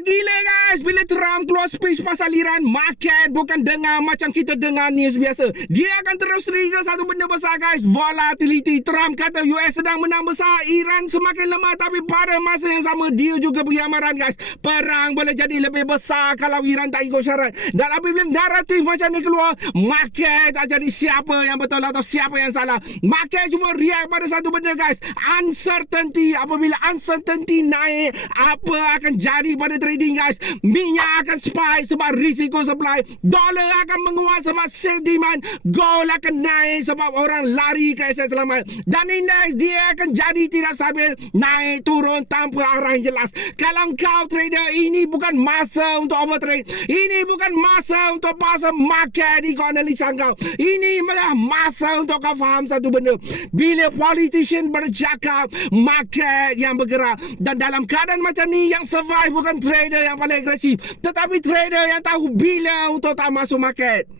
agak gila guys bila Trump keluar speech pasal Iran. Market bukan dengar macam kita dengar news biasa. Dia akan terus trigger satu benda besar guys, volatility. Trump kata US sedang menang besar, Iran semakin lemah, tapi pada masa yang sama dia juga beri amaran guys, perang boleh jadi lebih besar kalau Iran tak ikut syarat. Dan apabila naratif macam ni keluar, market tak jadi siapa yang betul atau siapa yang salah. Market cuma react pada satu benda guys, uncertainty. Apabila uncertainty naik, apa akan jadi pada trading guys? Minyak akan spike sebab risiko supply, dolar akan menguat sebab safe demand, gold akan naik sebab orang lari ke aset selamat, dan indeks dia akan jadi tidak stabil, naik turun tanpa arah yang jelas. Kalau kau trader, ini bukan masa untuk overtrade, ini bukan masa untuk pasang market di analisa kau, ini malah masa untuk kau faham satu benda. Bila politician bercakap, market yang bergerak. Dan dalam keadaan macam ni, yang survive bukan trader yang paling agresif, tetapi trader yang tahu bila untuk tak masuk market.